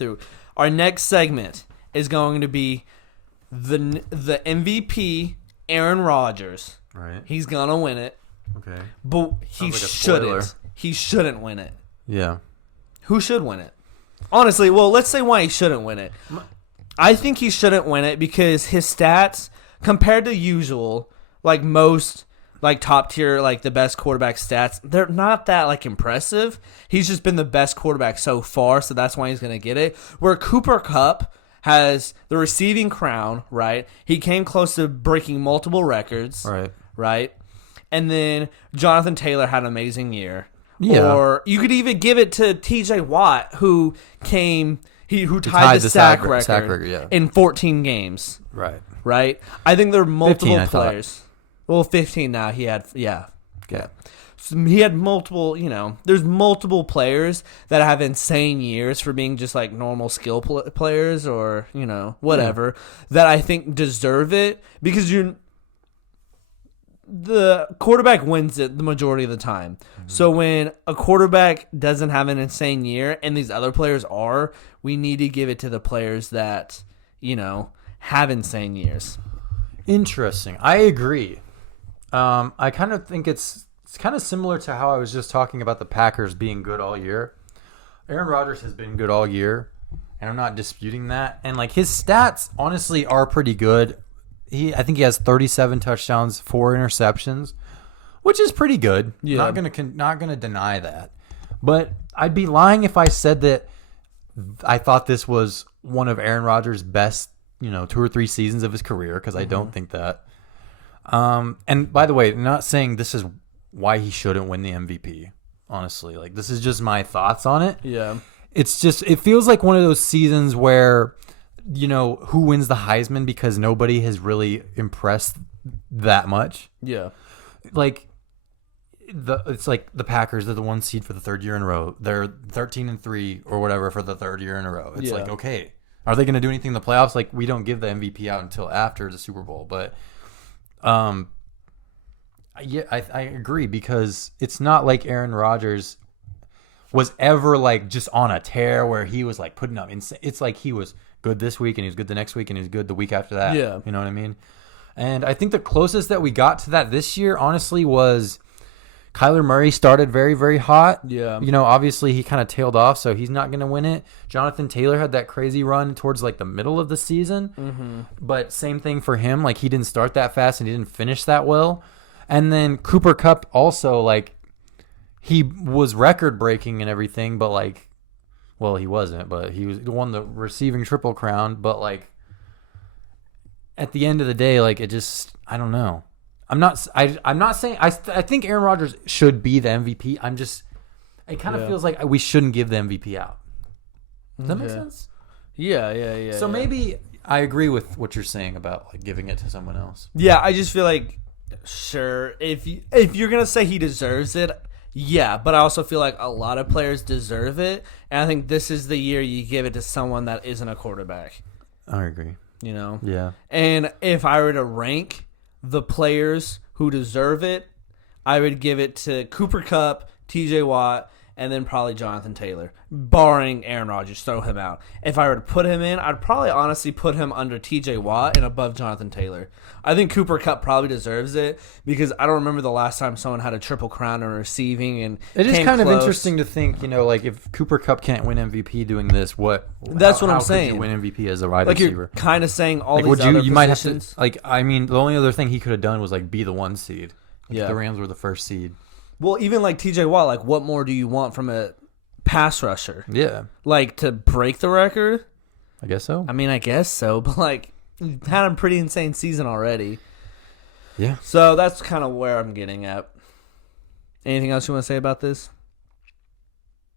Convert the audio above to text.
through. Our next segment is going to be the MVP, Aaron Rodgers. Right. He's gonna win it. Okay. But he shouldn't. He shouldn't win it. Yeah. Who should win it? Honestly, well, let's say why he shouldn't win it. I think he shouldn't win it because his stats, compared to usual, like most like top tier, like the best quarterback stats, they're not that like impressive. He's just been the best quarterback so far, so that's why he's gonna get it. Where Cooper Kupp has the receiving crown, right? He came close to breaking multiple records, right? And then Jonathan Taylor had an amazing year. Yeah. Or you could even give it to TJ Watt, who tied the sack record in 14 games. Right? I think there are multiple 15, players. Well, 15 now. He had, So he had multiple, there's multiple players that have insane years for being just like normal skill players or, whatever, that I think deserve it because the quarterback wins it the majority of the time. Mm-hmm. So when a quarterback doesn't have an insane year and these other players are, we need to give it to the players that, have insane years. Interesting. I agree. I kind of think it's kind of similar to how I was just talking about the Packers being good all year. Aaron Rodgers has been good all year, and I'm not disputing that. And like his stats, honestly, are pretty good. I think he has 37 touchdowns, 4 interceptions, which is pretty good. Yeah. Not gonna deny that. But I'd be lying if I said that I thought this was one of Aaron Rodgers' best, 2 or 3 seasons of his career, because I don't think that. And by the way, I'm not saying this is why he shouldn't win the MVP. Honestly, like this is just my thoughts on it. Yeah, it's just it feels like one of those seasons where. Who wins the Heisman because nobody has really impressed that much. Yeah. Like it's like the Packers are the 1 seed for the 3rd year in a row. They're 13-3 or whatever for the 3rd year in a row. It's like, okay, are they going to do anything in the playoffs? Like we don't give the MVP out until after the Super Bowl, but I agree because it's not like Aaron Rodgers was ever like just on a tear where he was like putting up insane. It's like he was good this week and he was good the next week and he was good the week after that. Yeah. You know what I mean? And I think the closest that we got to that this year, honestly, was Kyler Murray started very, very hot. Yeah. Obviously he kind of tailed off, so he's not going to win it. Jonathan Taylor had that crazy run towards like the middle of the season. Mm-hmm. But same thing for him. Like he didn't start that fast and he didn't finish that well. And then Cooper Kupp also like he was record breaking and everything, but like, well, he wasn't, but he won the receiving triple crown. But like, at the end of the day, like it just, I don't know. I'm not saying I think Aaron Rodgers should be the MVP. It kind of feels like we shouldn't give the MVP out. Does that make sense? Yeah. So maybe I agree with what you're saying about like giving it to someone else. Yeah, I just feel like, sure, if you're gonna say he deserves it. Yeah, but I also feel like a lot of players deserve it, and I think this is the year you give it to someone that isn't a quarterback. I agree. Yeah. And if I were to rank the players who deserve it, I would give it to Cooper Kupp, TJ Watt, and then probably Jonathan Taylor, barring Aaron Rodgers, throw him out. If I were to put him in, I'd probably honestly put him under TJ Watt and above Jonathan Taylor. I think Cooper Kupp probably deserves it because I don't remember the last time someone had a triple crown in receiving. And it is kind of interesting to think, like if Cooper Kupp can't win MVP doing this, That's what I'm saying. How could you win MVP as a wide receiver? You're kind of saying all these other positions. Might have to, the only other thing he could have done was like be the 1 seed. The Rams were the 1st seed. Well, even like TJ Watt, like what more do you want from a pass rusher? Yeah. Like to break the record? I guess so. I mean, I guess so, but like had a pretty insane season already. Yeah. So that's kind of where I'm getting at. Anything else you want to say about this?